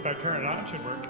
If I turn it on, it should work.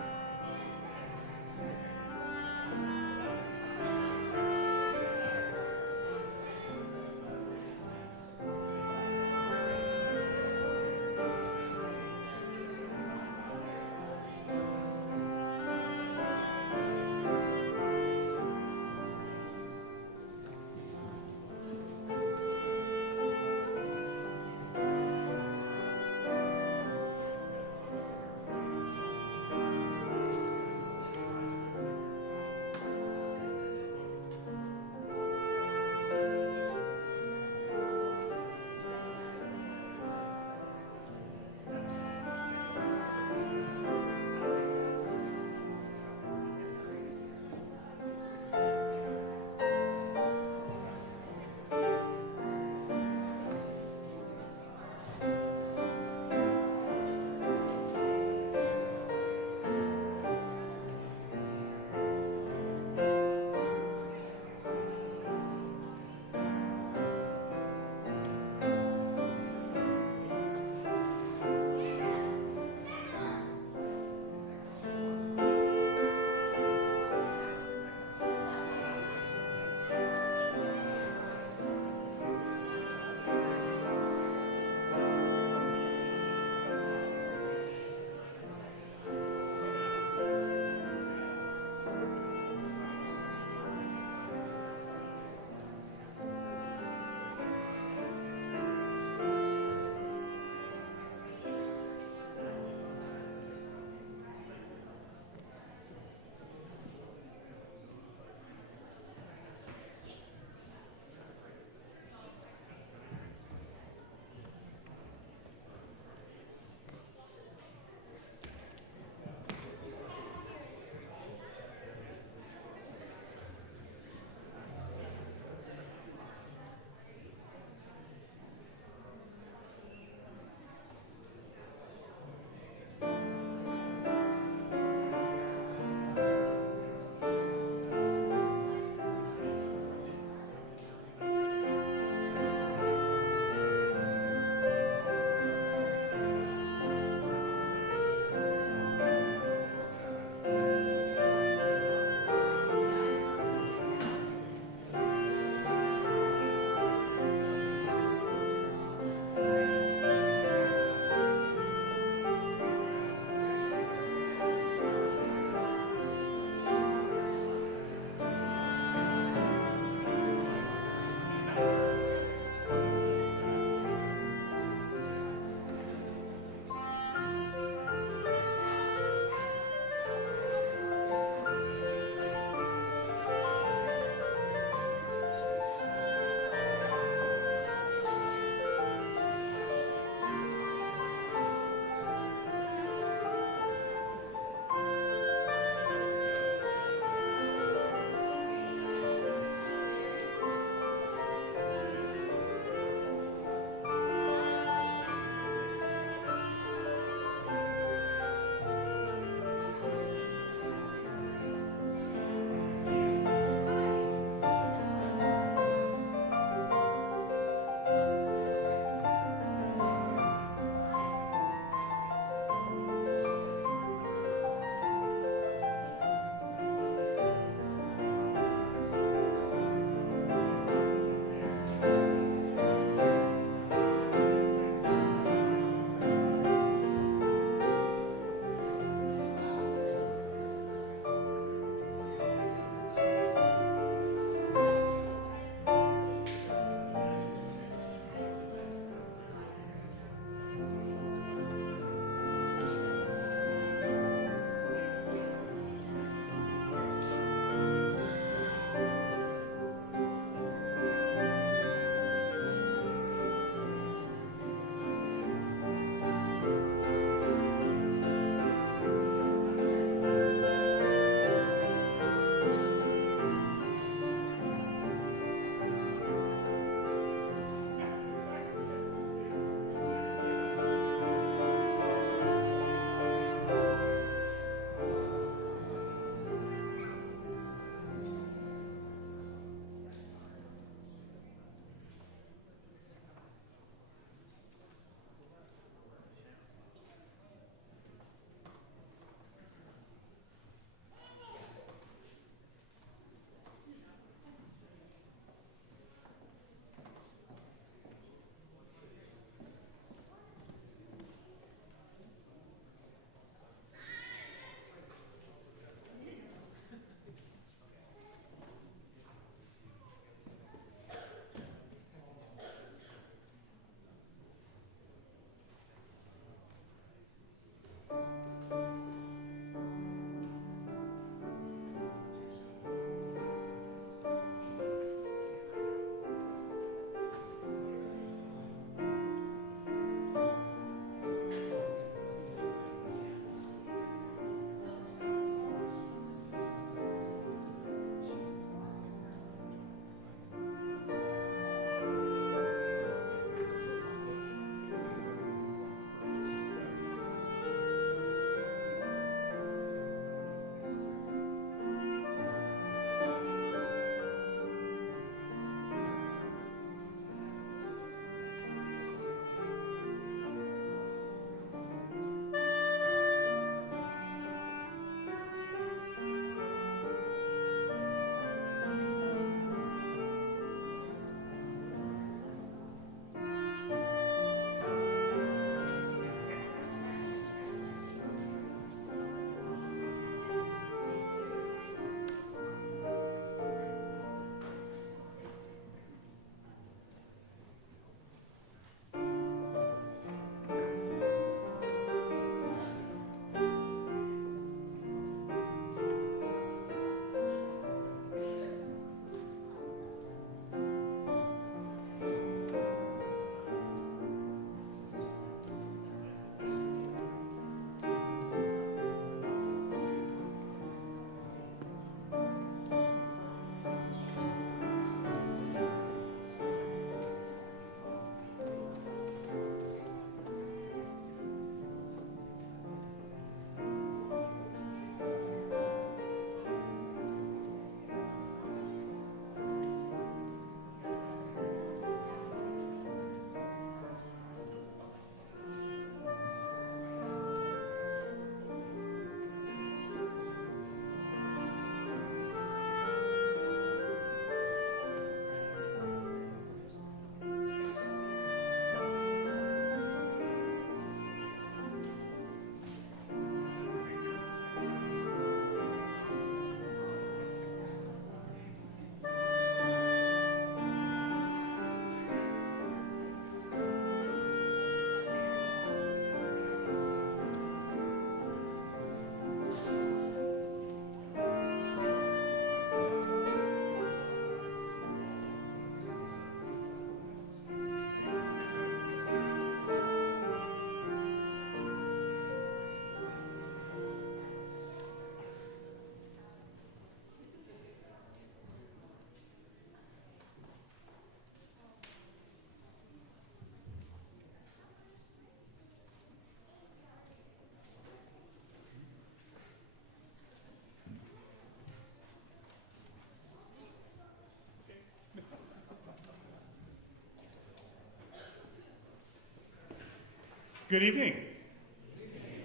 Good evening.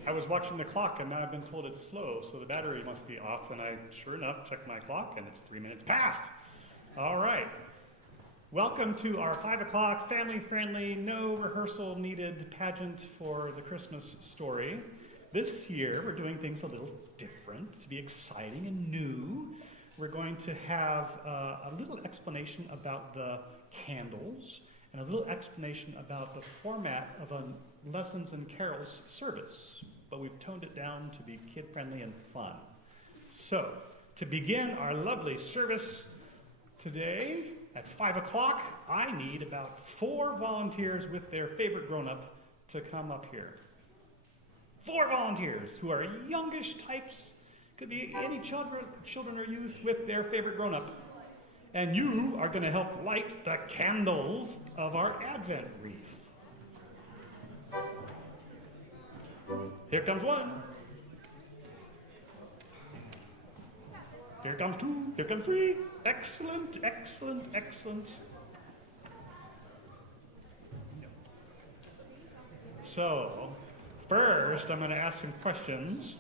I was watching the clock and now I've been told it's slow, so the battery must be off, and I, sure enough, checked my clock and it's 3 minutes past. All right. Welcome to our 5 o'clock family-friendly, no rehearsal needed pageant for the Christmas story. This year we're doing things a little different to be exciting and new. We're going to have a little explanation about the candles and a little explanation about the format of a Lessons and Carols service, but we've toned it down to be kid-friendly and fun. So, to begin our lovely service today at 5 o'clock, I need about 4 volunteers with their favorite grown-up to come up here. 4 volunteers who are youngish types, could be any children or youth with their favorite grown-up. And you are going to help light the candles of our Advent wreath. Here comes one. Here comes 2. Here comes 3. Excellent, excellent, excellent. So, first I'm going to ask some questions,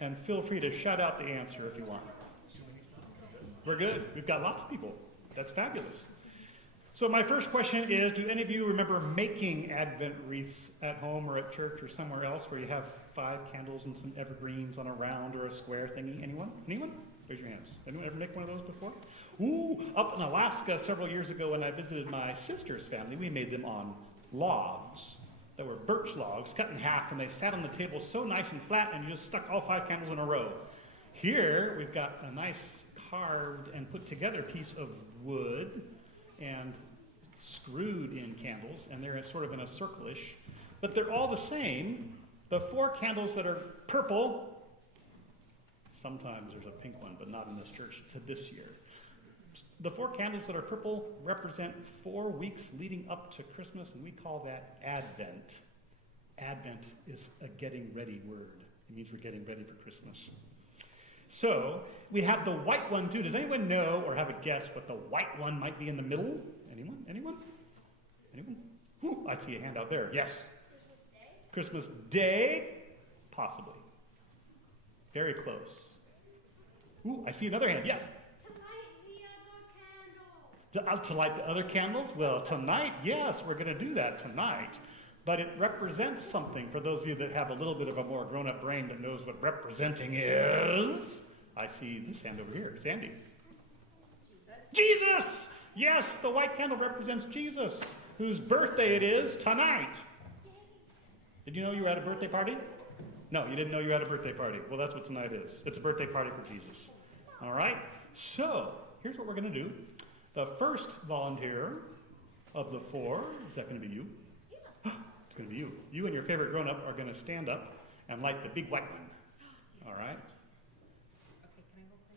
and feel free to shout out the answer if you want. We're good. We've got lots of people. That's fabulous. So my first question is, do any of you remember making Advent wreaths at home or at church or somewhere else where you have 5 candles and some evergreens on a round or a square thingy? Anyone? Anyone? Raise your hands. Anyone ever make one of those before? Ooh, up in Alaska several years ago when I visited my sister's family, we made them on logs that were birch logs cut in half, and they sat on the table so nice and flat, and you just stuck all 5 candles in a row. Here, we've got a nice carved and put together piece of wood and screwed in candles, and they're sort of in a circle-ish, but they're all the same. The 4 candles that are purple, sometimes there's a pink one, but not in this church to this year. The 4 candles that are purple represent 4 weeks leading up to Christmas, and we call that Advent. Advent is a getting ready word. It means we're getting ready for Christmas. So, we have the white one too. Does anyone know or have a guess what the white one might be in the middle? Anyone? Anyone? Anyone? Ooh, I see a hand out there. Yes? Christmas Day? Christmas Day? Possibly. Very close. Ooh, I see another hand. Yes? To light the other candles? Well, tonight, yes, we're going to do that tonight. But it represents something for those of you that have a little bit of a more grown-up brain that knows what representing is. I see this hand over here. Sandy. Jesus! Yes, the white candle represents Jesus, whose birthday it is tonight. Did you know you were at a birthday party? No, you didn't know you were at a birthday party. Well, that's what tonight is. It's a birthday party for Jesus. All right? So, here's what we're going to do. The first volunteer of the 4, is that going to be you? It's going to be you. You and your favorite grown-up are going to stand up and light the big white one. All right?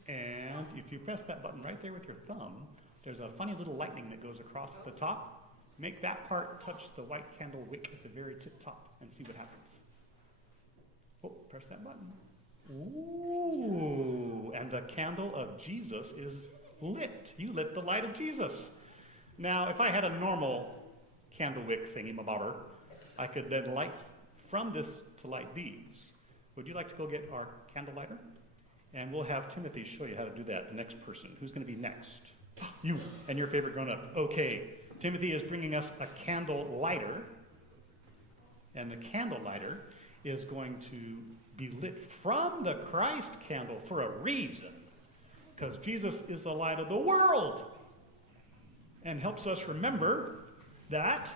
And if you press that button right there with your thumb, there's a funny little lightning that goes across at the top. Make that part touch the white candle wick at the very tip top and see what happens. Oh, press that button. Ooh, and the candle of Jesus is lit. You lit the light of Jesus. Now, if I had a normal candle wick thingy-mabobber, I could then light from this to light these. Would you like to go get our candle lighter? And we'll have Timothy show you how to do that, the next person. Who's going to be next? You and your favorite grown-up. Okay, Timothy is bringing us a candle lighter, and the candle lighter is going to be lit from the Christ candle for a reason, because Jesus is the light of the world and helps us remember that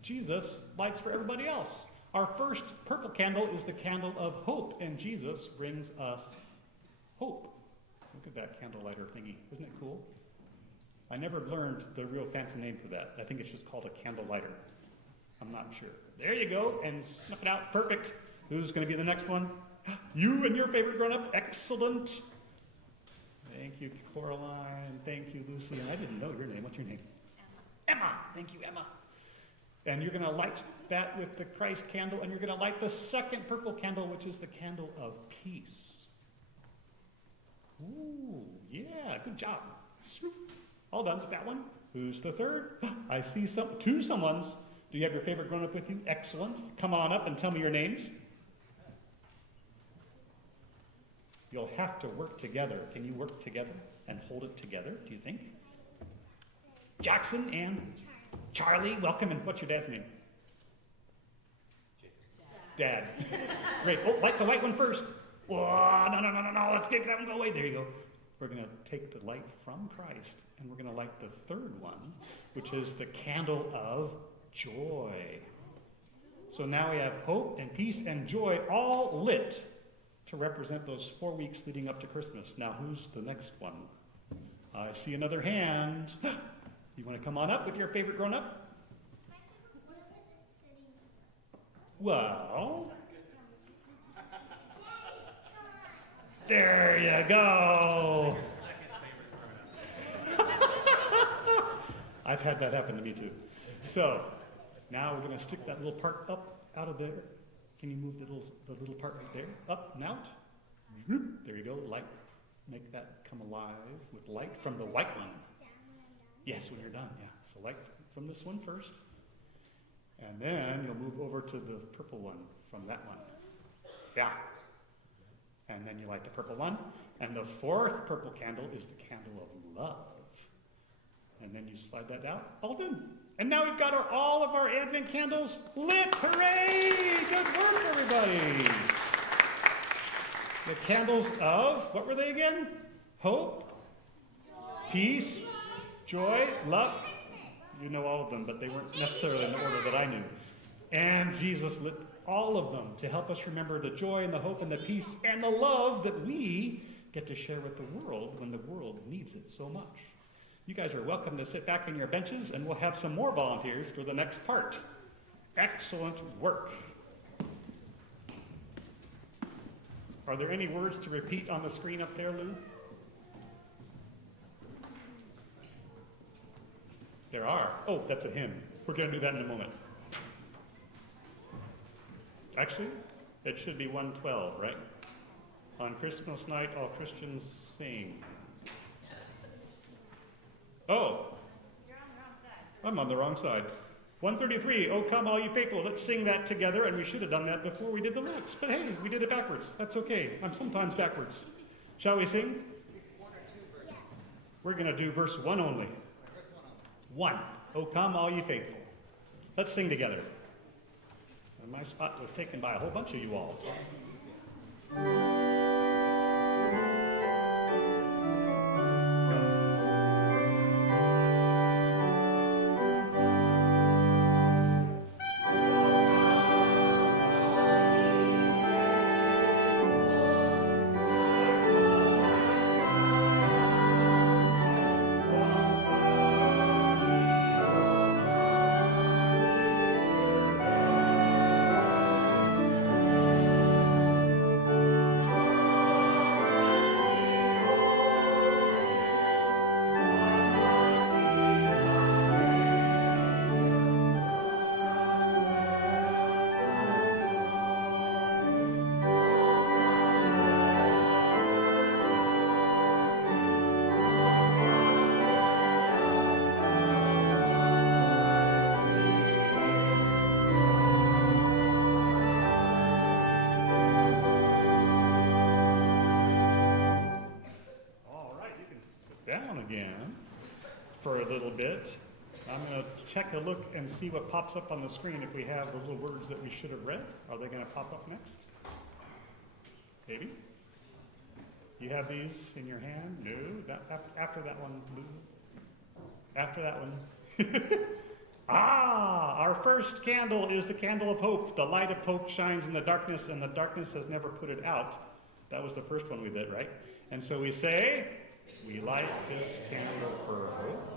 Jesus lights for everybody else. Our first purple candle is the candle of hope, and Jesus brings us hope. Look at that candle lighter thingy. Isn't it cool? I never learned the real fancy name for that. I think it's just called a candle lighter. I'm not sure. There you go, and snuff it out. Perfect. Who's going to be the next one? You and your favorite grown-up. Excellent. Thank you, Coraline. Thank you, Lucy. And I didn't know your name. What's your name? Emma. Thank you, Emma. And you're going to light that with the Christ candle, and you're going to light the second purple candle, which is the candle of peace. Ooh, yeah, good job. All done with that one. Who's the third? I see two someones. Do you have your favorite grown-up with you? Excellent. Come on up and tell me your names. You'll have to work together. Can you work together and hold it together, do you think? Jackson and Charlie, welcome. And what's your dad's name? Dad. Great. Oh, light the white one first. Whoa, no. Let's get that one go away. There you go. We're going to take the light from Christ, and we're going to light the third one, which is the candle of joy. So now we have hope and peace and joy all lit to represent those 4 weeks leading up to Christmas. Now, who's the next one? I see another hand. You want to come on up with your favorite grown-up? Well, there you go. I've had that happen to me too. So now we're going to stick that little part up out of there. Can you move the little part right there? Up and out. There you go. Light. Make that come alive with light from the white one. Yes, when you're done. Yeah. So light from this one first. And then you'll move over to the purple one from that one. Yeah. And then you light the purple one. And the fourth purple candle is the candle of love. And then you slide that out. All done. And now we've got all of our Advent candles lit. Hooray! Good work, everybody. The candles of, what were they again? Hope, peace, joy, love. You know all of them, but they weren't necessarily in the order that I knew. And Jesus lit all of them to help us remember the joy and the hope and the peace and the love that we get to share with the world when the world needs it so much. You guys are welcome to sit back in your benches, and we'll have some more volunteers for the next part. Excellent work. Are there any words to repeat on the screen up there, Lou? There are. Oh, that's a hymn. We're going to do that in a moment. Actually, it should be 112, right? On Christmas night, all Christians sing. Oh. You're on the wrong side. I'm on the wrong side. 133, oh come all you faithful. Let's sing that together, and we should have done that before we did the next. But hey, we did it backwards. That's okay. I'm sometimes backwards. Shall we sing? One or two verses. Yes. We're going to do verse 1 only. Verse 1 only. 1, oh come all you faithful. Let's sing together. And my spot was taken by a whole bunch of you all. Again for a little bit. I'm going to check a look and see what pops up on the screen if we have the little words that we should have read. Are they going to pop up next? Maybe? You have these in your hand? No. After that one. After that one. Our first candle is the candle of hope. The light of hope shines in the darkness, and the darkness has never put it out. That was the first one we did, right? And so we say, we light this candle for hope.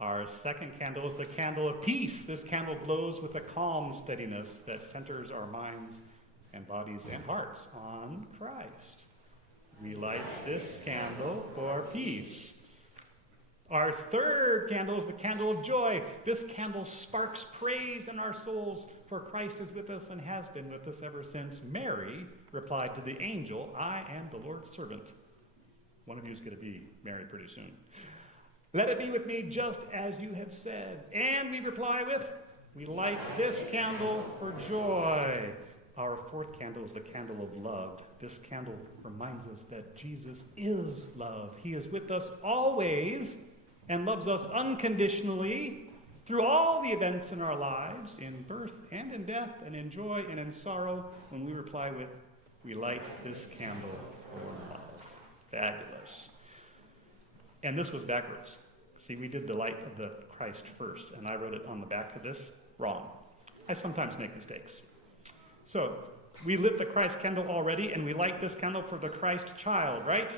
Our second candle is the candle of peace. This candle glows with a calm steadiness that centers our minds and bodies and hearts on Christ. We light this candle for peace. Our third candle is the candle of joy. This candle sparks praise in our souls, for Christ is with us and has been with us ever since Mary replied to the angel, I am the Lord's servant. One of you is going to be married pretty soon. Let it be with me just as you have said. And we reply with, We light this candle for joy. Our fourth candle is the candle of love. This candle reminds us that Jesus is love. He is with us always and loves us unconditionally through all the events in our lives, in birth and in death and in joy and in sorrow. When we reply with, we light this candle for love. Fabulous. And this was backwards. See, we did the light of the Christ first, and I wrote it on the back of this wrong. I sometimes make mistakes. So, we lit the Christ candle already, and we light this candle for the Christ child, right?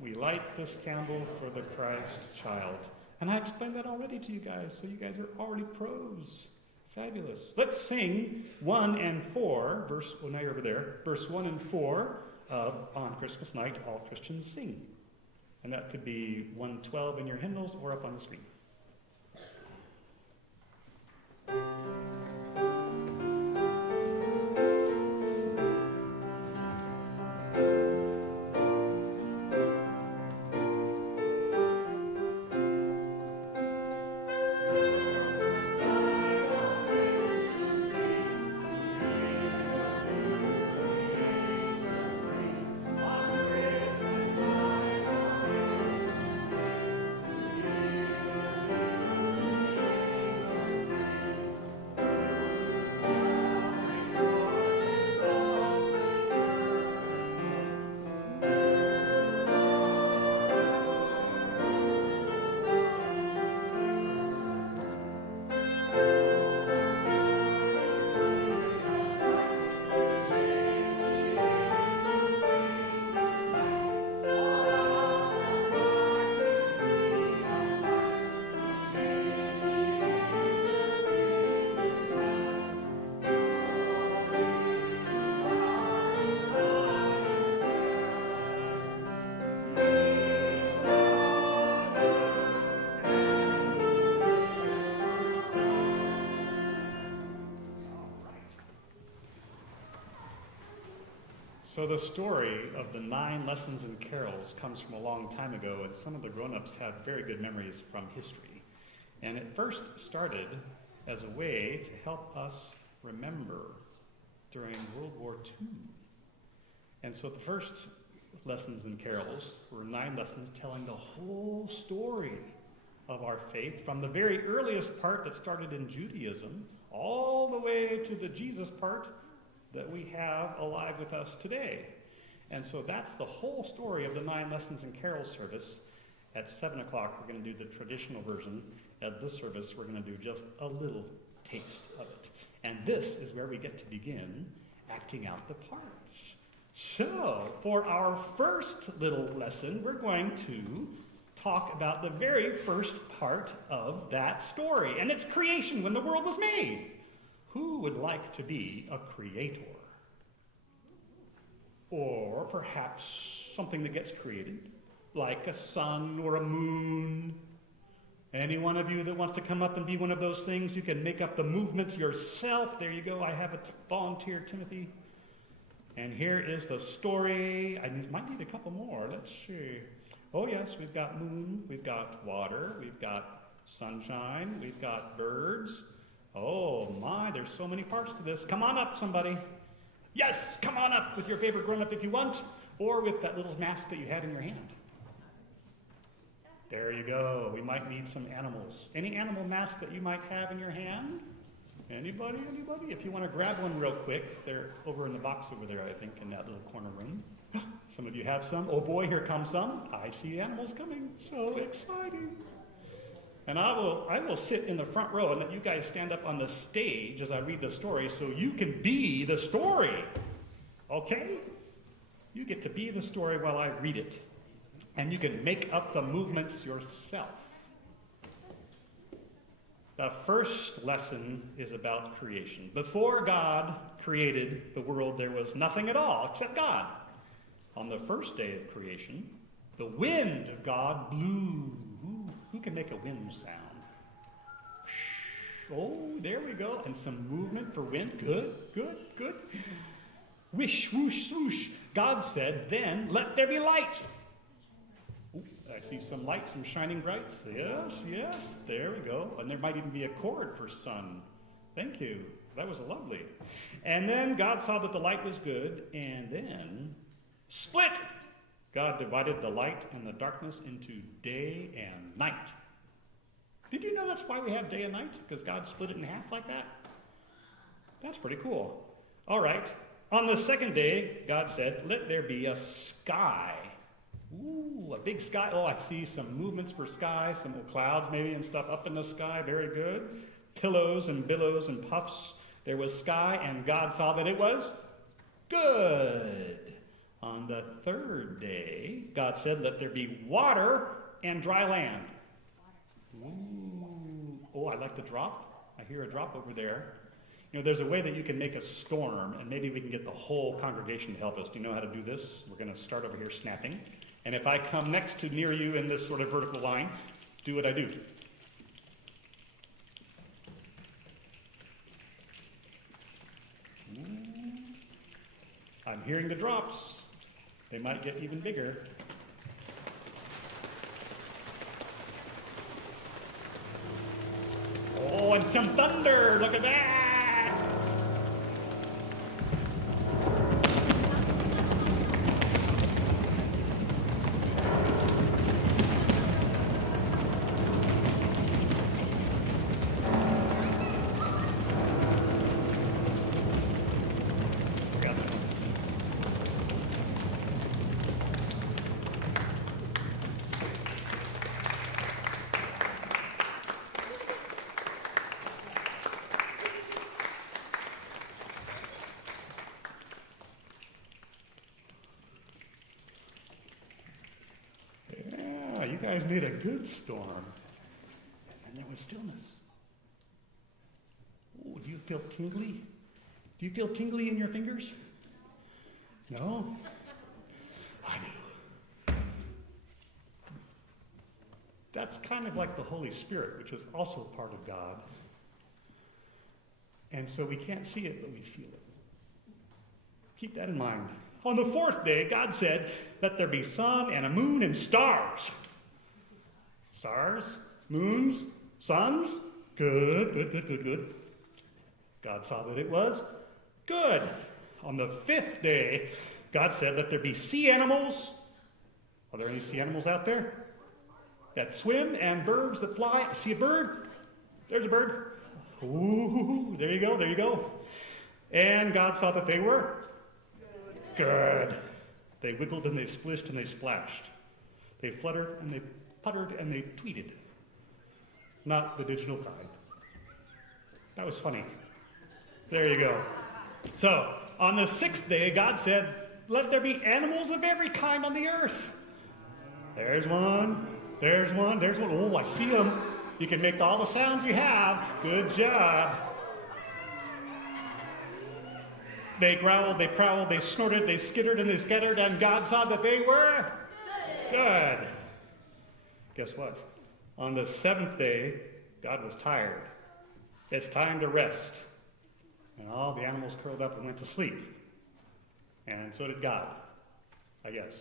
We light this candle for the Christ child. And I explained that already to you guys, so you guys are already pros. Fabulous. Let's sing 1 and 4, now you're over there, verse 1 and 4 of On Christmas Night, All Christians Sing. And that could be 112 in your hymnals or up on the screen. So the story of the 9 lessons and carols comes from a long time ago, and some of the grown-ups have very good memories from history. And it first started as a way to help us remember during World War II. And so the first lessons and carols were 9 lessons telling the whole story of our faith, from the very earliest part that started in Judaism all the way to the Jesus part that we have alive with us today. And so that's the whole story of the 9 lessons and carols service. At 7 o'clock, we're going to do the traditional version. At this service, we're going to do just a little taste of it. And this is where we get to begin acting out the parts. So, for our first little lesson, we're going to talk about the very first part of that story, and it's creation, when the world was made. Who would like to be a creator? Or perhaps something that gets created, like a sun or a moon. Any one of you that wants to come up and be one of those things, you can make up the movements yourself. There you go. I have a volunteer, Timothy. And here is the story. I might need a couple more. Let's see. Oh, yes, we've got moon, we've got water, we've got sunshine, we've got birds. Oh, my, there's so many parts to this. Come on up, somebody. Yes, come on up with your favorite grown-up if you want, or with that little mask that you had in your hand. There you go. We might need some animals. Any animal mask that you might have in your hand? Anybody? If you want to grab one real quick, they're over in the box over there, I think, in that little corner room. Some of you have some. Oh boy, here comes some. I see animals coming. So exciting. And I will sit in the front row and let you guys stand up on the stage as I read the story so you can be the story. Okay? You get to be the story while I read it. And you can make up the movements yourself. The first lesson is about creation. Before God created the world, there was nothing at all except God. On the first day of creation, the wind of God blew. Who can make a wind sound? Oh, there we go. And some movement for wind. Good. Wish, swoosh, swoosh. God said, then let there be light. Ooh, I see some light, some shining brights. Yes. There we go. And there might even be a cord for sun Thank you. That was lovely. And then God saw that the light was good, and then split. God divided the light and the darkness into day and night. Did you know that's why we have day and night? Because God split it in half like that? That's pretty cool. All right. On the second day, God said, let there be a sky. Ooh, a big sky. Oh, I see some movements for sky, some clouds maybe and stuff up in the sky. Very good. Pillows and billows and puffs. There was sky, and God saw that it was good. On the third day, God said, let there be water and dry land. Ooh. Oh, I like the drop. I hear a drop over there. You know, there's a way that you can make a storm, and maybe we can get the whole congregation to help us. Do you know how to do this? We're going to start over here snapping. And if I come next to near you in this sort of vertical line, do what I do. Ooh. I'm hearing the drops. They might get even bigger. Oh, and some thunder! Look at that! You guys made a good storm. And there was stillness. Oh, do you feel tingly? Do you feel tingly in your fingers? No? I do. That's kind of like the Holy Spirit, which was also part of God. And so we can't see it, but we feel it. Keep that in mind. On the fourth day, God said, let there be sun and a moon and stars. Stars, moons, suns. Good, good, good, good, good. God saw that it was good. On the fifth day, God said, let there be sea animals. Are there any sea animals out there? That swim and birds that fly. See a bird? There's a bird. Ooh, there you go, there you go. And God saw that they were good. They wiggled and they splished and they splashed. They fluttered and they puttered and they tweeted. Not the digital kind. That was funny. There you go. So, on the sixth day, God said, let there be animals of every kind on the earth. There's one, there's one, there's one. Oh, I see them. You can make all the sounds you have. Good job. They growled, they prowled, they snorted, they skittered, and they scattered, and God saw that they were good. Guess what? On the seventh day, God was tired. It's time to rest. And all the animals curled up and went to sleep. And so did God, I guess.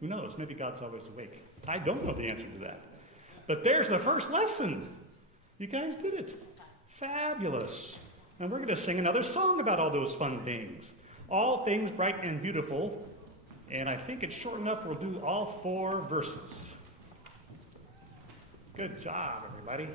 Who knows? Maybe God's always awake. I don't know the answer to that. But there's the first lesson. You guys did it. Fabulous. And we're going to sing another song about all those fun things. All things bright and beautiful. And I think it's short enough we'll do all 4 verses. Good job, everybody.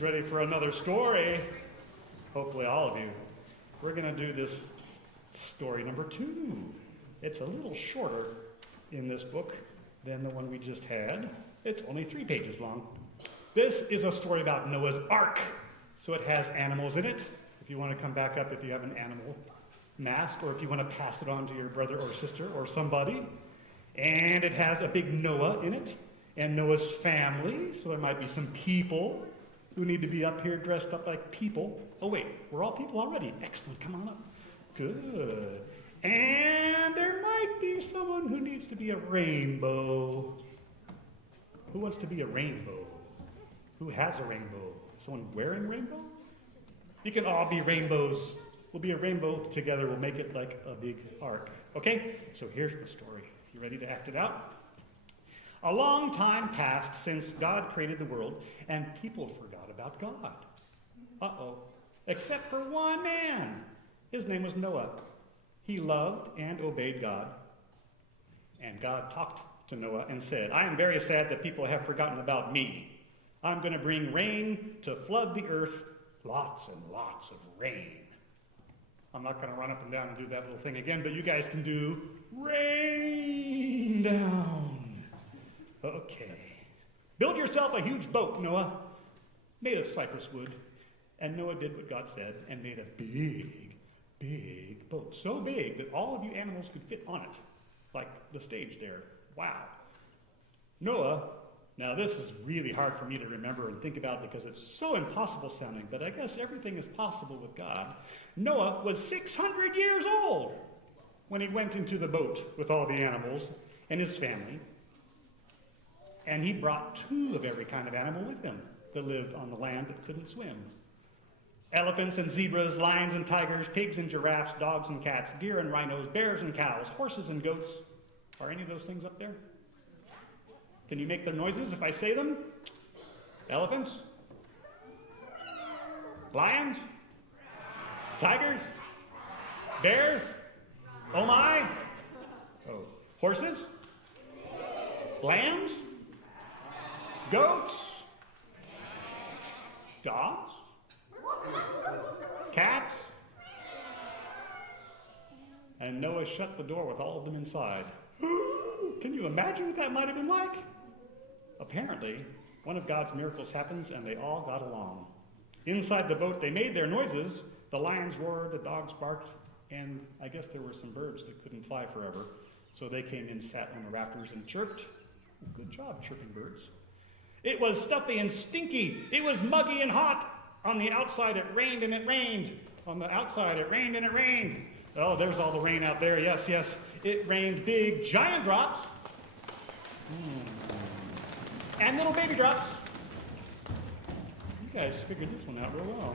Who's ready for another story? Hopefully all of you. We're going to do this story number 2. It's a little shorter in this book than the one we just had. It's only 3 pages long. This is a story about Noah's Ark. So it has animals in it. If you want to come back up if you have an animal mask, or if you want to pass it on to your brother or sister or somebody. And it has a big Noah in it, and Noah's family. So there might be some people who need to be up here dressed up like people. Oh wait, we're all people already. Excellent, come on up. Good. And there might be someone who needs to be a rainbow. Who wants to be a rainbow? Who has a rainbow? Someone wearing rainbow? You can all be rainbows. We'll be a rainbow together. We'll make it like a big ark. Okay? So here's the story. You ready to act it out? A long time passed since God created the world, and people forgot about God. Uh-oh. Except for one man. His name was Noah. He loved and obeyed God. And God talked to Noah and said, I am very sad that people have forgotten about me. I'm going to bring rain to flood the earth. Lots and lots of rain. I'm not going to run up and down and do that little thing again, but you guys can do rain down. Okay. Build yourself a huge boat, Noah, made of cypress wood. And Noah did what God said and made a big, big boat. So big that all of you animals could fit on it, like the stage there. Wow. Noah, now this is really hard for me to remember and think about because it's so impossible sounding, but I guess everything is possible with God. Noah was 600 years old when he went into the boat with all the animals and his family. And he brought 2 of every kind of animal with him that lived on the land that couldn't swim. Elephants and zebras, lions and tigers, pigs and giraffes, dogs and cats, deer and rhinos, bears and cows, horses and goats. Are any of those things up there? Can you make their noises if I say them? Elephants? Lions? Tigers? Bears? Oh my? Oh. Horses? Lambs? Goats? Dogs? Cats? And Noah shut the door with all of them inside. Can you imagine what that might have been like? Apparently, one of God's miracles happens and they all got along. Inside the boat, they made their noises. The lions roared, the dogs barked, and I guess there were some birds that couldn't fly forever. So they came in, sat on the rafters, and chirped. Good job, chirping birds. It was stuffy and stinky. It was muggy and hot. On the outside, it rained and it rained. On the outside, it rained and it rained. Oh, there's all the rain out there. Yes, yes. It rained big, giant drops. And little baby drops. You guys figured this one out real well.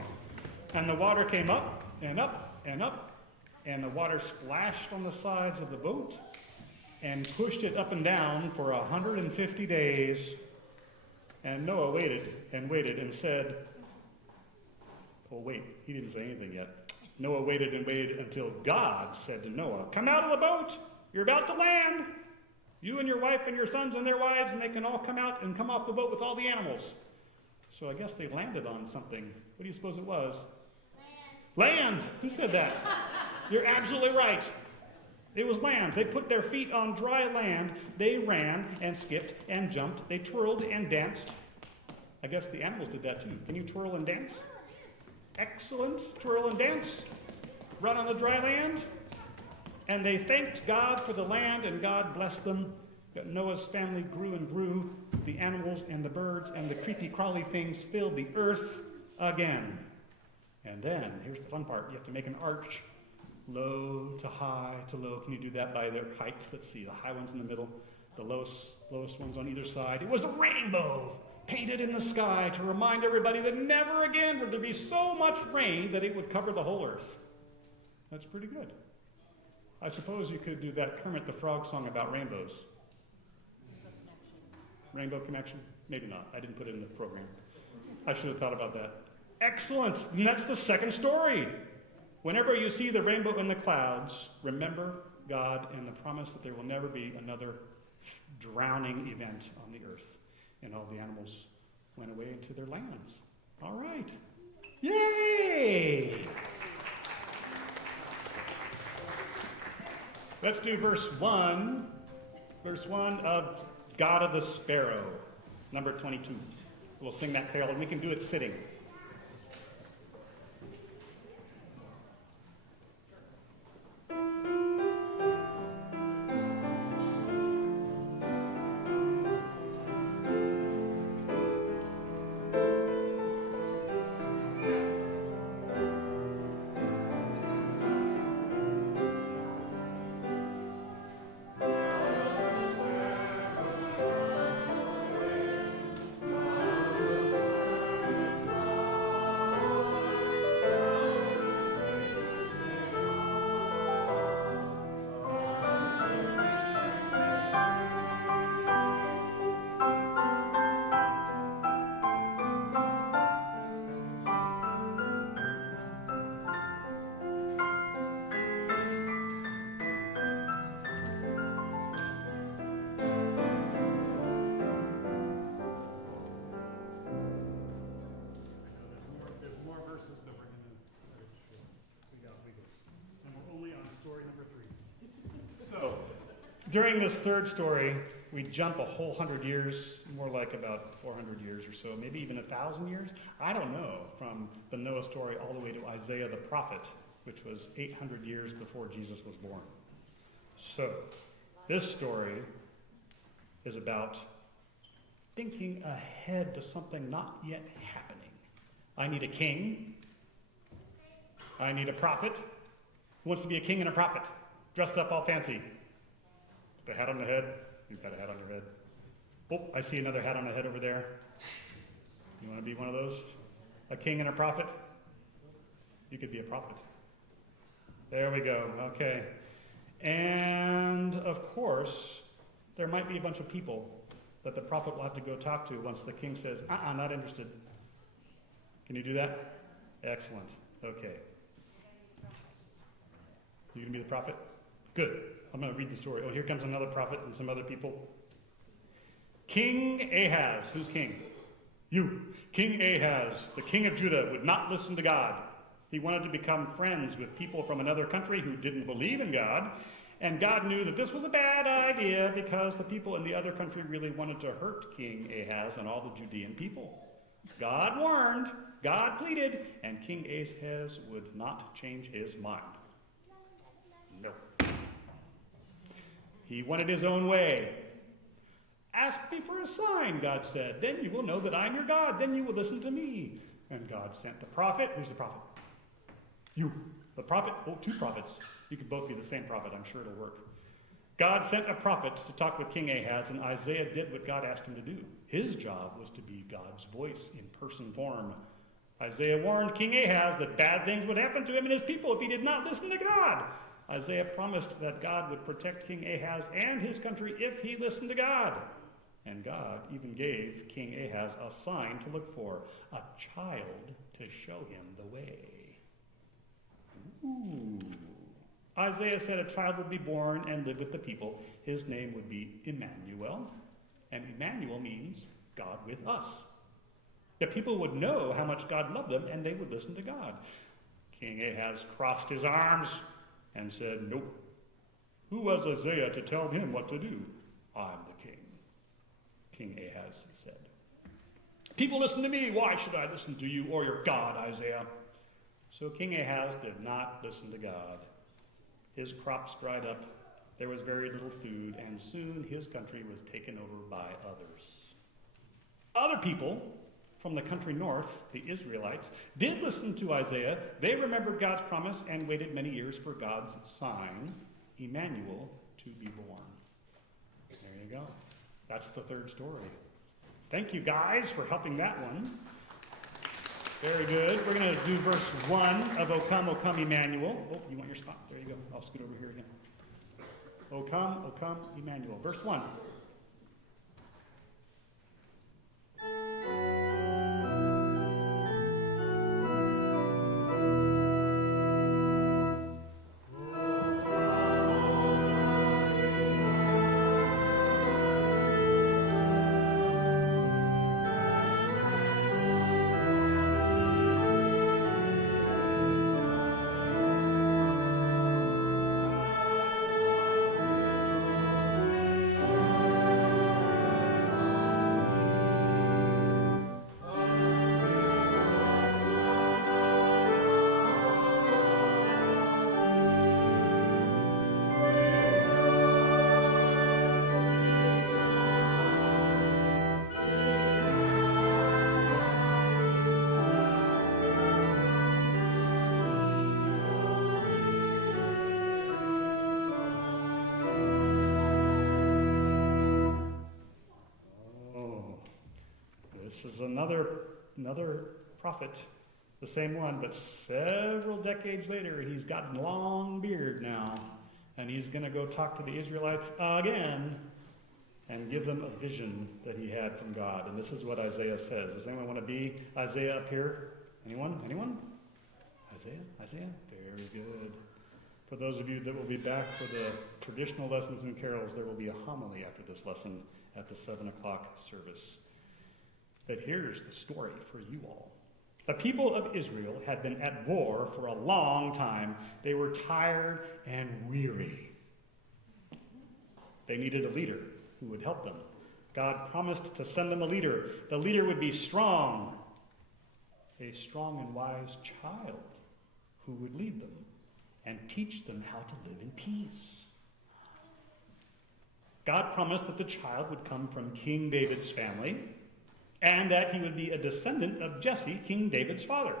And the water came up and up and up. And the water splashed on the sides of the boat and pushed it up and down for 150 days. And Noah waited and said, oh wait, he didn't say anything yet. Noah waited and waited until God said to Noah, come out of the boat, you're about to land. You and your wife and your sons and their wives, and they can all come out and come off the boat with all the animals. So I guess they landed on something. What do you suppose it was? Land. Who said that? You're absolutely right. It was land. They put their feet on dry land. They ran and skipped and jumped. They twirled and danced. I guess the animals did that too. Can you twirl and dance? Excellent. Twirl and dance. Run on the dry land. And they thanked God for the land, and God blessed them. But Noah's family grew and grew. The animals and the birds and the creepy crawly things filled the earth again. And then, here's the fun part. You have to make an arch. Low to high to low. Can you do that by their heights? Let's see. The high one's in the middle. The lowest one's on either side. It was a rainbow painted in the sky to remind everybody that never again would there be so much rain that it would cover the whole earth. That's pretty good. I suppose you could do that Kermit the Frog song about rainbows. Rainbow Connection? Maybe not. I didn't put it in the program. I should have thought about that. Excellent. And that's the second story. Whenever you see the rainbow in the clouds, remember God and the promise that there will never be another drowning event on the earth. And all the animals went away into their lands. All right. Yay! Let's do verse 1. Verse 1 of God of the Sparrow, number 22. We'll sing that carol, and we can do it sitting. During this third story, we jump a whole 100 years, more like about 400 years or so, maybe even 1,000 years. I don't know, from the Noah story all the way to Isaiah the prophet, which was 800 years before Jesus was born. So, this story is about thinking ahead to something not yet happening. I need a king. I need a prophet. Who wants to be a king and a prophet? Dressed up all fancy. The hat on the head. You've got a hat on your head. Oh, I see another hat on the head over there. You want to be one of those? A king and a prophet? You could be a prophet. There we go. Okay. And, of course, there might be a bunch of people that the prophet will have to go talk to once the king says, not interested. Can you do that? Excellent. Okay. You going to be the prophet? Good. I'm going to read the story. Oh, here comes another prophet and some other people. King Ahaz. Who's king? You. King Ahaz, the king of Judah, would not listen to God. He wanted to become friends with people from another country who didn't believe in God. And God knew that this was a bad idea because the people in the other country really wanted to hurt King Ahaz and all the Judean people. God warned, God pleaded, and King Ahaz would not change his mind. No. He wanted his own way. Ask me for a sign, God said. Then you will know that I'm your God. Then you will listen to me. And God sent the prophet. Who's the prophet? You. The prophet. Oh, two prophets. You could both be the same prophet. I'm sure it'll work. God sent a prophet to talk with King Ahaz, and Isaiah did what God asked him to do. His job was to be God's voice in person form. Isaiah warned King Ahaz that bad things would happen to him and his people if he did not listen to God. Isaiah promised that God would protect King Ahaz and his country if he listened to God. And God even gave King Ahaz a sign to look for, a child to show him the way. Ooh. Isaiah said a child would be born and live with the people. His name would be Emmanuel. And Emmanuel means God with us. The people would know how much God loved them, and they would listen to God. King Ahaz crossed his arms and said, nope. Who was Isaiah to tell him what to do? I'm the king. King Ahaz said. People listen to me. Why should I listen to you or your God, Isaiah? So King Ahaz did not listen to God. His crops dried up. There was very little food, and soon his country was taken over by others. Other people from the country north, the Israelites, did listen to Isaiah. They remembered God's promise and waited many years for God's sign, Emmanuel, to be born. There you go. That's the third story. Thank you, guys, for helping that one. Very good. We're going to do verse 1 of O come, Emmanuel. Oh, you want your spot? There you go. I'll scoot over here again. O come, Emmanuel. Verse 1. This is another prophet, the same one, but several decades later, he's got a long beard now, and he's going to go talk to the Israelites again and give them a vision that he had from God. And this is what Isaiah says. Does anyone want to be Isaiah up here? Anyone? Isaiah? Very good. For those of you that will be back for the traditional lessons and carols, there will be a homily after this lesson at the 7 o'clock service. But here's the story for you all. The people of Israel had been at war for a long time. They were tired and weary. They needed a leader who would help them. God promised to send them a leader. The leader would be strong, a strong and wise child who would lead them and teach them how to live in peace. God promised that the child would come from King David's family and that he would be a descendant of Jesse, King David's father.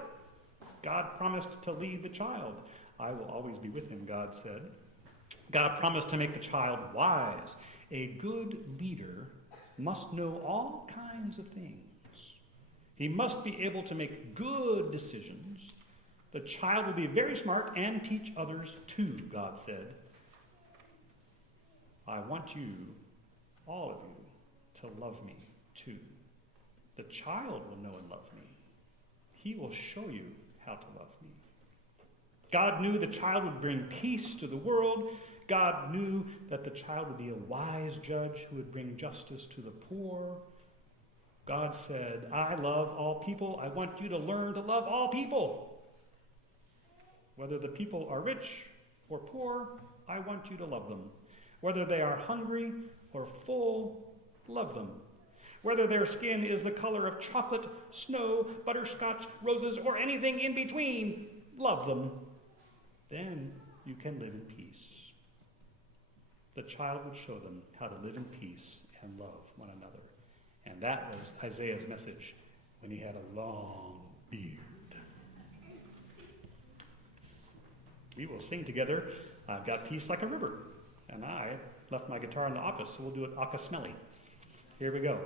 God promised to lead the child. I will always be with him, God said. God promised to make the child wise. A good leader must know all kinds of things. He must be able to make good decisions. The child will be very smart and teach others too, God said. I want you, all of you, to love me too. The child will know and love me. He will show you how to love me. God knew the child would bring peace to the world. God knew that the child would be a wise judge who would bring justice to the poor. God said, I love all people. I want you to learn to love all people. Whether the people are rich or poor, I want you to love them. Whether they are hungry or full, love them. Whether their skin is the color of chocolate, snow, butterscotch, roses, or anything in between, love them. Then you can live in peace. The child would show them how to live in peace and love one another. And that was Isaiah's message when he had a long beard. We will sing together, I've Got Peace Like a River. And I left my guitar in the office, so we'll do it a cappella. Here we go.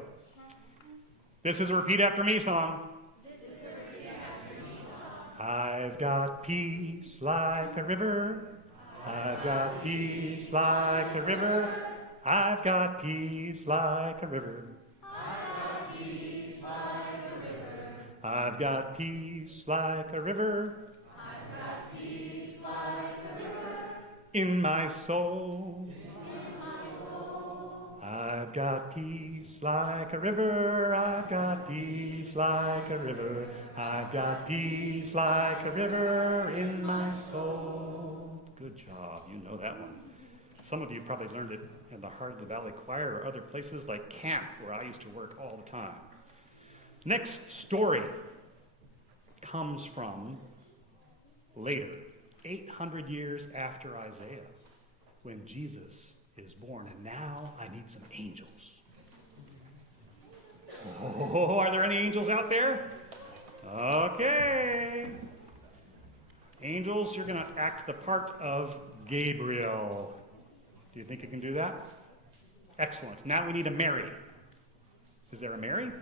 This is a repeat after me song. I've got peace like a river. I've got peace like a river. I've got peace like a river. I've got peace like a river. I've got peace like a river. In my soul. I've got peace like a river. I've got peace like a river. I've got peace like a river in my soul. Good job. You know that one. Some of you probably learned it in the Heart of the Valley Choir or other places like camp where I used to work all the time. Next story comes from later, 800 years after Isaiah, when Jesus is born. And now I need some angels. Oh, are there any angels out there? Okay. Angels, you're going to act the part of Gabriel. Do you think you can do that? Excellent. Now we need a Mary. Is there a Mary?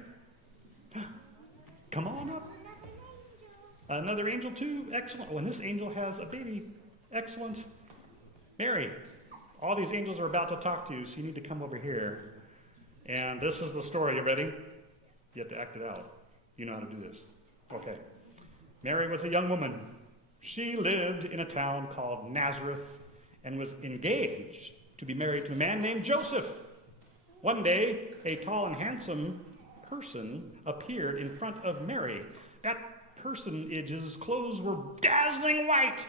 Come on up. Another angel too? Excellent. Oh, and this angel has a baby. Excellent. Mary, all these angels are about to talk to you, so you need to come over here. And this is the story. You ready? You have to act it out. You know how to do this. Okay. Mary was a young woman. She lived in a town called Nazareth and was engaged to be married to a man named Joseph. One day, a tall and handsome person appeared in front of Mary. That personage's clothes were dazzling white.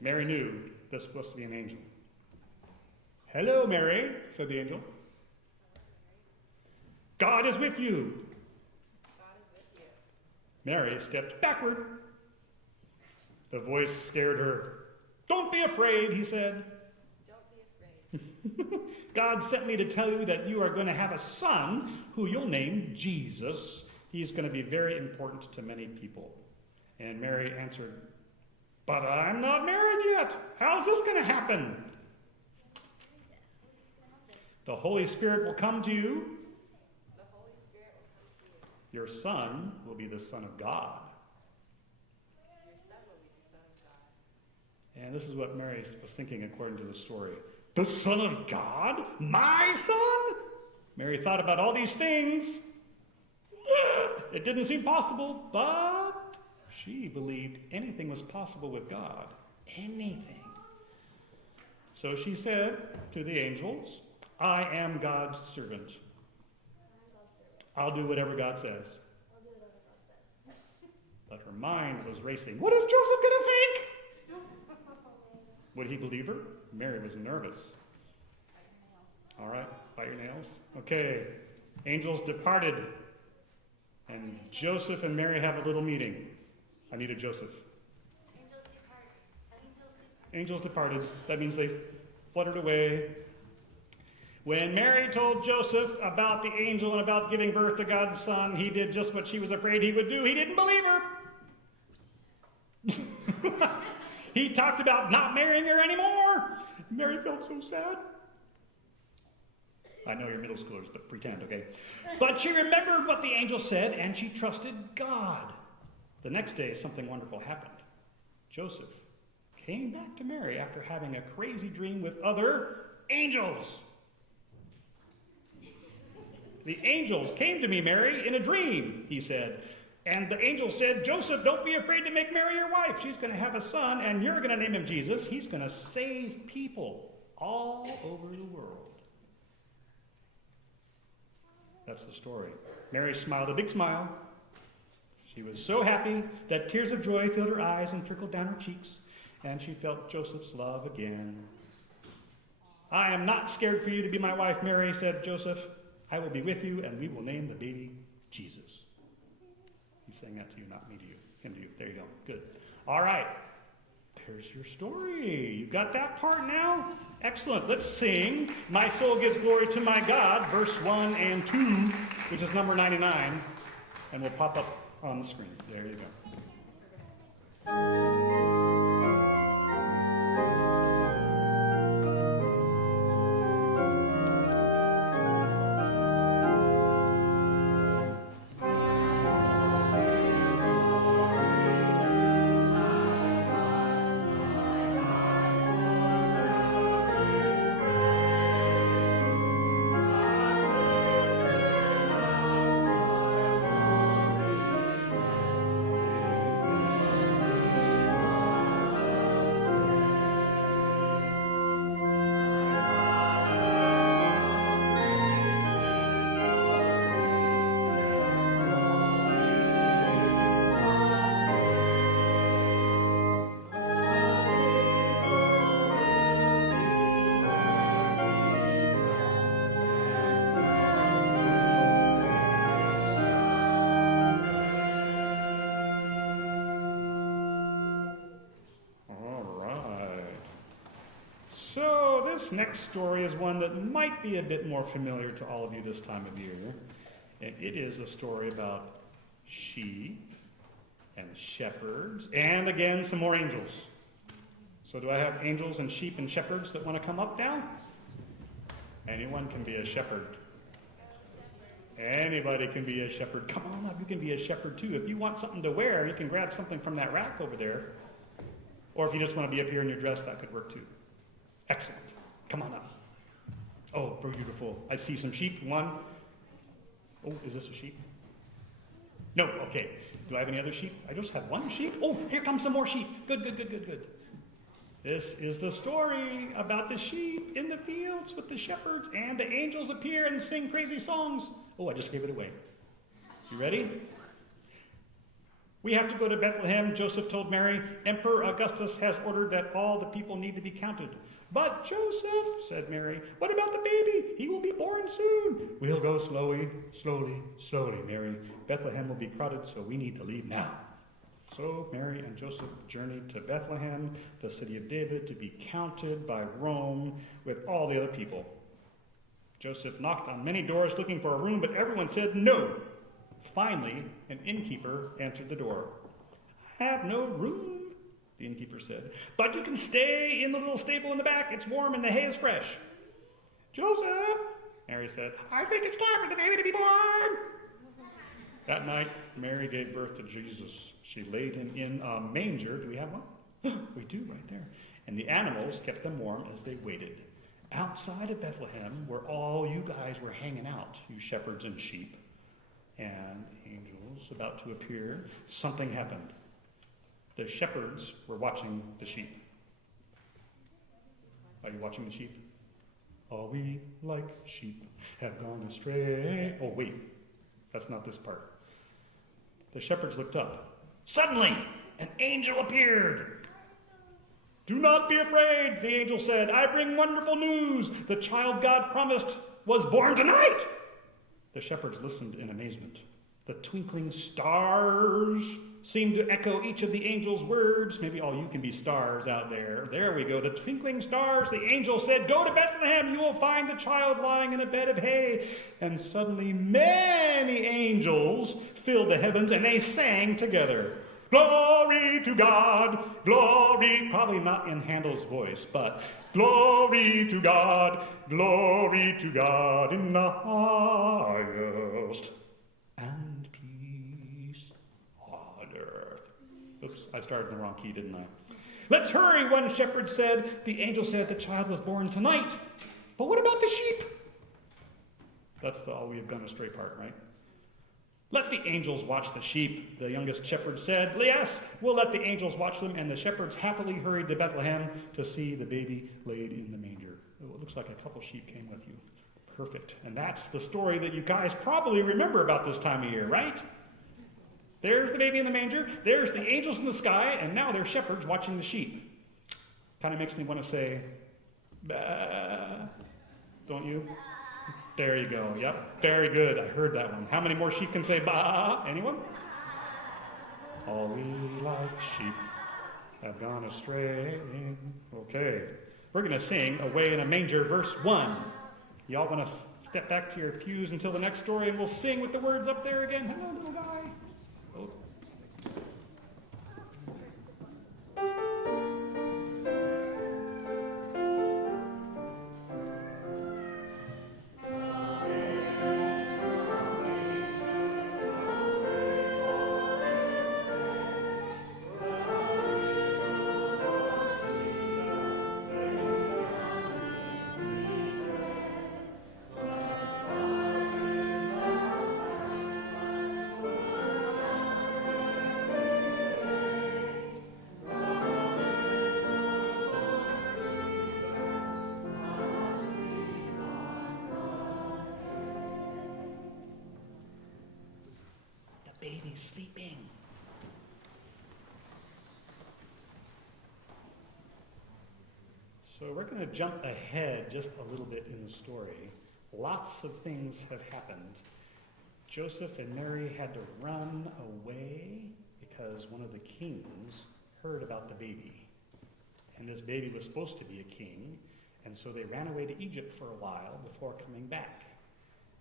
Mary knew this was supposed to be an angel. Hello, Mary, said the angel. God is with you. God is with you. Mary stepped backward. The voice scared her. Don't be afraid, he said. Don't be afraid. God sent me to tell you that you are going to have a son who you'll name Jesus. He's going to be very important to many people. And Mary answered, but I'm not married yet. How's this going to happen? The Holy Spirit will come to you. The Holy Spirit will come to you. Your son will be the Son of God. Your son will be the Son of God. And this is what Mary was thinking according to the story. The Son of God? My son? Mary thought about all these things. It didn't seem possible, but she believed anything was possible with God. Anything. So she said to the angels, I am God's servant. I'll do whatever God says. But her mind was racing. What is Joseph going to think? Would he believe her? Mary was nervous. All right, bite your nails. Okay, angels departed. And Joseph and Mary have a little meeting. I need a Joseph. Angels departed. That means they fluttered away. When Mary told Joseph about the angel and about giving birth to God's son, he did just what she was afraid he would do. He didn't believe her. He talked about not marrying her anymore. Mary felt so sad. I know you're middle schoolers, but pretend, okay? But she remembered what the angel said, and she trusted God. The next day, something wonderful happened. Joseph came back to Mary after having a crazy dream with other angels. The angels came to me, Mary, in a dream, he said. And the angel said, Joseph, don't be afraid to make Mary your wife. She's going to have a son, and you're going to name him Jesus. He's going to save people all over the world. That's the story. Mary smiled a big smile. She was so happy that tears of joy filled her eyes and trickled down her cheeks, and she felt Joseph's love again. I am not scared for you to be my wife, Mary, said Joseph. I will be with you, and we will name the baby Jesus. He's saying that to you, not me to you. Him to you. There you go. Good. All right. There's your story. You got that part now? Excellent. Let's sing My Soul Gives Glory to My God, verse 1 and 2, which is number 99, and will pop up on the screen. There you go. So this next story is one that might be a bit more familiar to all of you this time of year. And it is a story about sheep and shepherds and, again, some more angels. So do I have angels and sheep and shepherds that want to come up now? Anyone can be a shepherd. Anybody can be a shepherd. Come on up, you can be a shepherd too. If you want something to wear, you can grab something from that rack over there. Or if you just want to be up here in your dress, that could work too. Excellent. Come on up. Oh, beautiful. I see some sheep. One. Oh, is this a sheep? No, okay. Do I have any other sheep? I just have one sheep. Oh, here comes some more sheep. Good. This is the story about the sheep in the fields with the shepherds, and the angels appear and sing crazy songs. Oh, I just gave it away. You ready? We have to go to Bethlehem, Joseph told Mary. Emperor Augustus has ordered that all the people need to be counted. But Joseph, said Mary, what about the baby? He will be born soon. We'll go slowly, Mary. Bethlehem will be crowded, so we need to leave now. So Mary and Joseph journeyed to Bethlehem, the city of David, to be counted by Rome with all the other people. Joseph knocked on many doors looking for a room, but everyone said no. Finally, an innkeeper answered the door. I have no room, the innkeeper said. But you can stay in the little stable in the back. It's warm and the hay is fresh. Joseph, Mary said, I think it's time for the baby to be born. That night, Mary gave birth to Jesus. She laid him in a manger. Do we have one? We do, right there. And the animals kept them warm as they waited. Outside of Bethlehem, where all you guys were hanging out, you shepherds and sheep, and angels about to appear, something happened. The shepherds were watching the sheep. Are you watching the sheep? All we like sheep have gone astray. Oh, wait. That's not this part. The shepherds looked up. Suddenly, an angel appeared. Do not be afraid, the angel said. I bring wonderful news. The child God promised was born tonight. The shepherds listened in amazement. The twinkling stars seemed to echo each of the angel's words. Maybe all you can be stars out there. There we go. The twinkling stars, the angel said, go to Bethlehem. You will find the child lying in a bed of hay. And suddenly many angels filled the heavens and they sang together. Glory to God, glory, probably not in Handel's voice, but glory to God in the highest, and peace on earth. Oops, I started in the wrong key, didn't I? Let's hurry, one shepherd said. The angel said the child was born tonight. But what about the sheep? That's the all we have gone astray part, right? Let the angels watch the sheep, the youngest shepherd said. Yes, we'll let the angels watch them. And the shepherds happily hurried to Bethlehem to see the baby laid in the manger. Oh, it looks like a couple sheep came with you. Perfect. And that's the story that you guys probably remember about this time of year, right? There's the baby in the manger. There's the angels in the sky. And now there's shepherds watching the sheep. Kind of makes me want to say, bah, don't you? There you go. Yep. Very good. I heard that one. How many more sheep can say bah? Anyone? All we like sheep have gone astray. Okay. We're going to sing Away in a Manger, verse 1. Y'all want to step back to your pews until the next story, and we'll sing with the words up there again. Hello, little guy. Oh. Baby's sleeping. So we're going to jump ahead just a little bit in the story. Lots of things have happened. Joseph and Mary had to run away because one of the kings heard about the baby. And this baby was supposed to be a king, and so they ran away to Egypt for a while before coming back.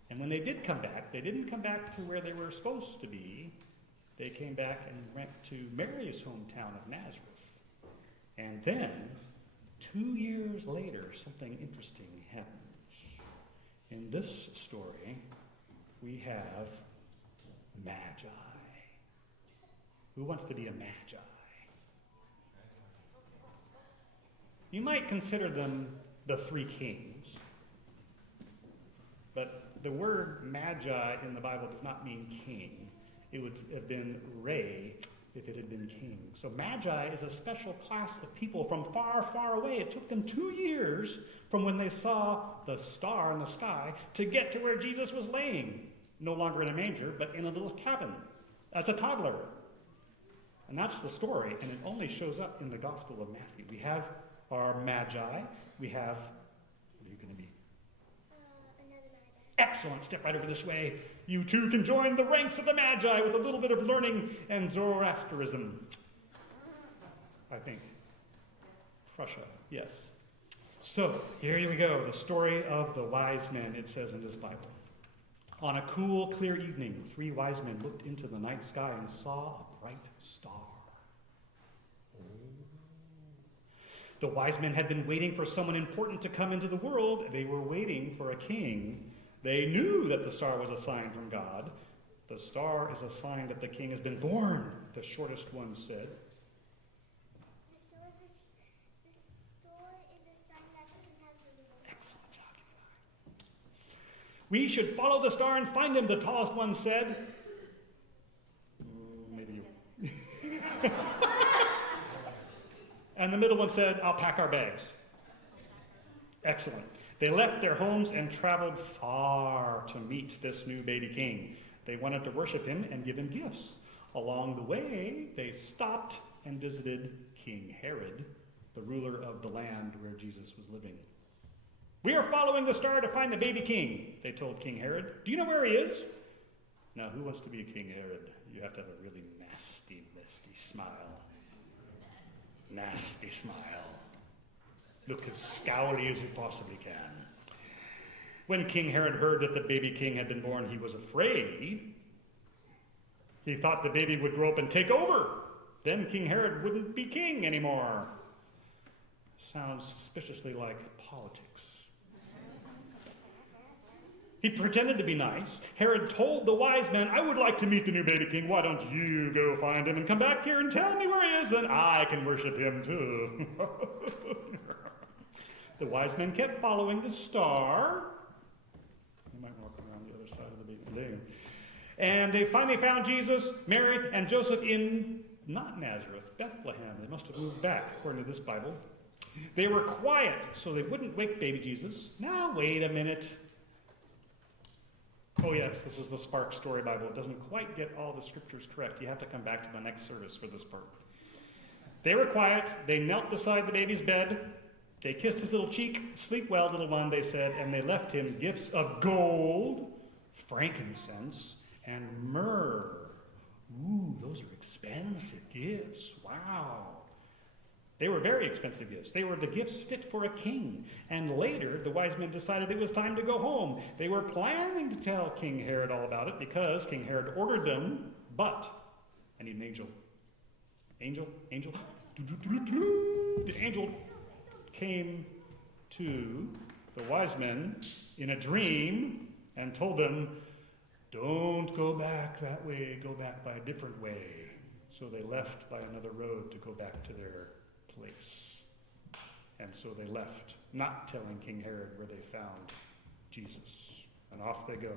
And when they did come back, they didn't come back to where they were supposed to be. They came back and went to Mary's hometown of Nazareth. And then, 2 years later, something interesting happens. In this story, we have Magi. Who wants to be a Magi? You might consider them the three kings, but the word Magi in the Bible does not mean king. It would have been Ray if it had been king. So Magi is a special class of people from far, far away. It took them 2 years from when they saw the star in the sky to get to where Jesus was laying. No longer in a manger, but in a little cabin as a toddler. And that's the story, and it only shows up in the Gospel of Matthew. We have our Magi. We have, what are you going to be? Another Magi. Excellent. Step right over this way. You too can join the ranks of the Magi with a little bit of learning and Zoroastrianism. I think. Prussia, yes. So, here we go. The story of the wise men, it says in this Bible. On a cool, clear evening, 3 wise men looked into the night sky and saw a bright star. Oh, The wise men had been waiting for someone important to come into the world. They were waiting for a king. They knew that the star was a sign from God. The star is a sign that the king has been born, the shortest one said. The store is a sign that the king has been born. Excellent job. We should follow the star and find him, the tallest one said. Maybe you. And the middle one said, I'll pack our bags. Excellent. They left their homes and traveled far to meet this new baby king. They wanted to worship him and give him gifts. Along the way, they stopped and visited King Herod, the ruler of the land where Jesus was living. We are following the star to find the baby king, they told King Herod. Do you know where he is? Now, who wants to be a King Herod? You have to have a really nasty, misty smile. Nasty smile. Look as scowly as you possibly can. When King Herod heard that the baby king had been born, he was afraid. He thought the baby would grow up and take over. Then King Herod wouldn't be king anymore. Sounds suspiciously like politics. He pretended to be nice. Herod told the wise men, I would like to meet the new baby king. Why don't you go find him and come back here and tell me where he is? Then I can worship him too. The wise men kept following the star. You might walk around the other side of the baby. And they finally found Jesus, Mary, and Joseph in, not Nazareth, Bethlehem. They must have moved back, according to this Bible. They were quiet, so they wouldn't wake baby Jesus. Now, wait a minute. Oh yes, this is the Spark Story Bible. It doesn't quite get all the scriptures correct. You have to come back to the next service for this part. They were quiet. They knelt beside the baby's bed. They kissed his little cheek. Sleep well, little one, they said, and they left him gifts of gold, frankincense, and myrrh. Ooh, those are expensive gifts. Wow. They were very expensive gifts. They were the gifts fit for a king. And later, the wise men decided it was time to go home. They were planning to tell King Herod all about it because King Herod ordered them, but I need an angel. Angel? The angel came to the wise men in a dream and told them, don't go back that way, go back by a different way. So they left by another road to go back to their place. And so they left, not telling King Herod where they found Jesus. And off they go.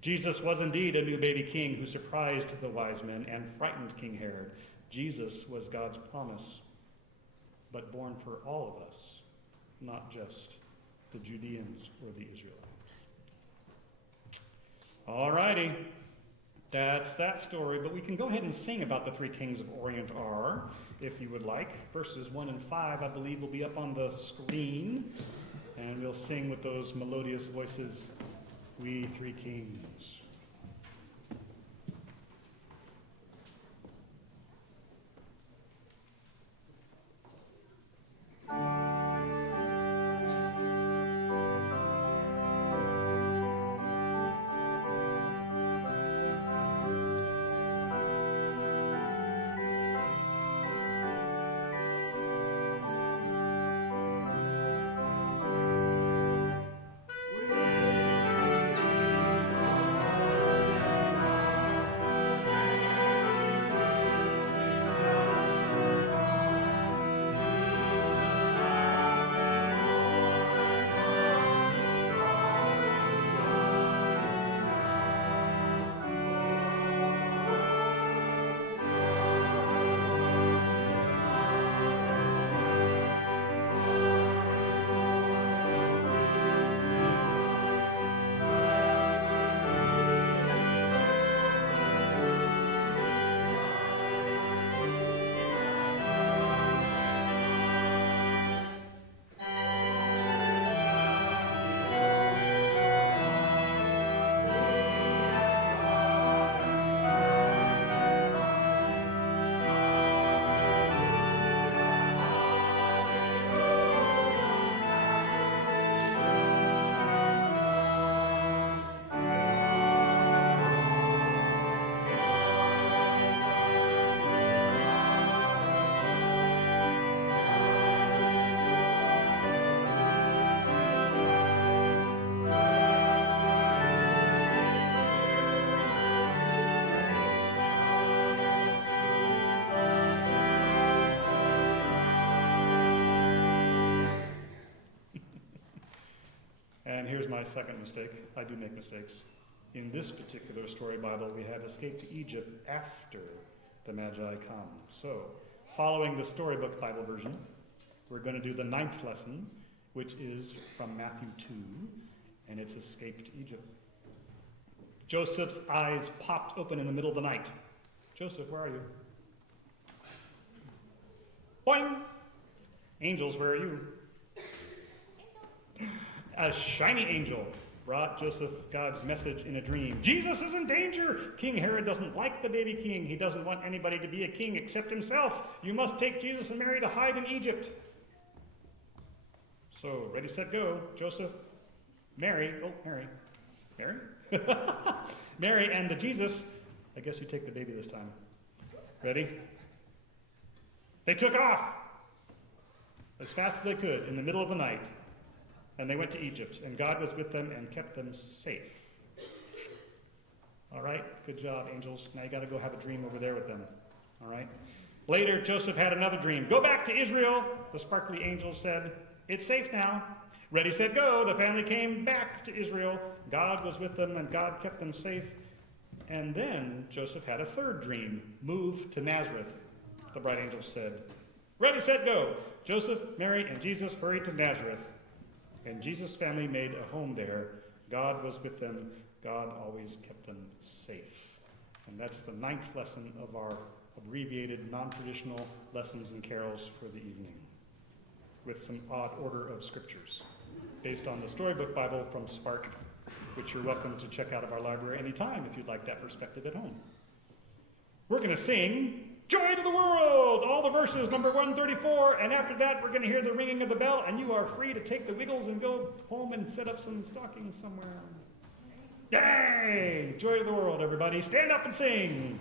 Jesus was indeed a new baby king who surprised the wise men and frightened King Herod. Jesus was God's promise, but born for all of us, not just the Judeans or the Israelites. All righty. That's that story, but we can go ahead and sing about the three kings of Orient are, if you would like. Verses 1 and 5, I believe, will be up on the screen, and we'll sing with those melodious voices, We Three Kings. And here's my second mistake. I do make mistakes. In this particular story Bible, we have escaped to Egypt after the Magi come. So, following the storybook Bible version, we're going to do the 9th lesson, which is from Matthew 2, and it's escape to Egypt. Joseph's eyes popped open in the middle of the night. Joseph, where are you? Boing! Angels, where are you? A shiny angel brought Joseph God's message in a dream. Jesus is in danger! King Herod doesn't like the baby king. He doesn't want anybody to be a king except himself. You must take Jesus and Mary to hide in Egypt. So, ready, set, go. Joseph, Mary, Mary and the Jesus. I guess you take the baby this time. Ready? They took off as fast as they could in the middle of the night. And they went to Egypt, and God was with them and kept them safe. All right, good job, angels. Now you got to go have a dream over there with them. All right. Later, Joseph had another dream. Go back to Israel, the sparkly angel said. It's safe now. Ready, set, go. The family came back to Israel. God was with them, and God kept them safe. And then Joseph had a third dream. Move to Nazareth, the bright angel said. Ready, set, go. Joseph, Mary, and Jesus hurried to Nazareth. And Jesus' family made a home there. God was with them. God always kept them safe. And that's the 9th lesson of our abbreviated, non-traditional lessons and carols for the evening, with some odd order of scriptures, based on the Storybook Bible from Spark, which you're welcome to check out of our library anytime if you'd like that perspective at home. We're going to sing Joy to the World, all the verses, number 134, and after that we're going to hear the ringing of the bell, and you are free to take the wiggles and go home and set up some stockings somewhere. Yay! Joy to the world, everybody. Stand up and sing.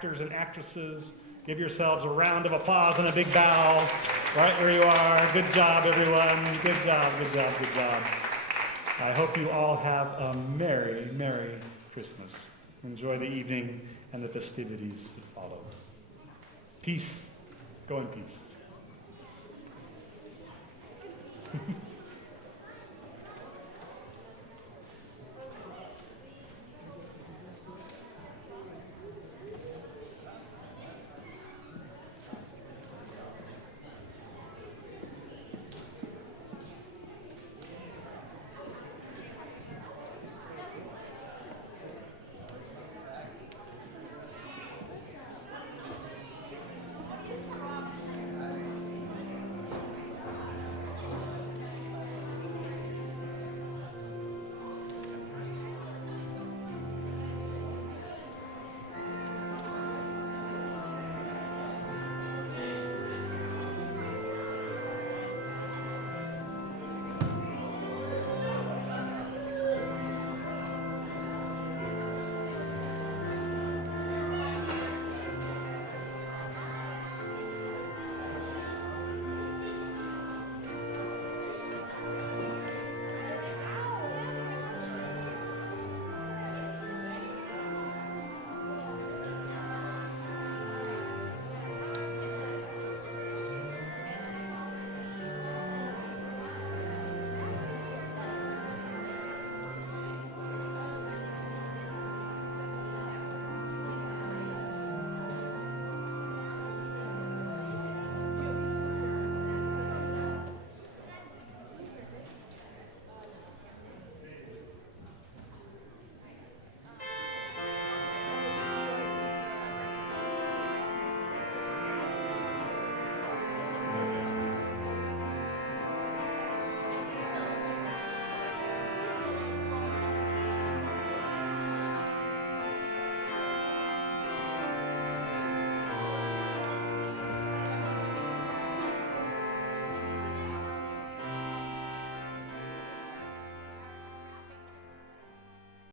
actors and actresses, give yourselves a round of applause and a big bow right where you are. Good job, everyone. Good job, good job, good job. I hope you all have a merry, merry Christmas. Enjoy the evening and the festivities that follow. Peace. Go in peace.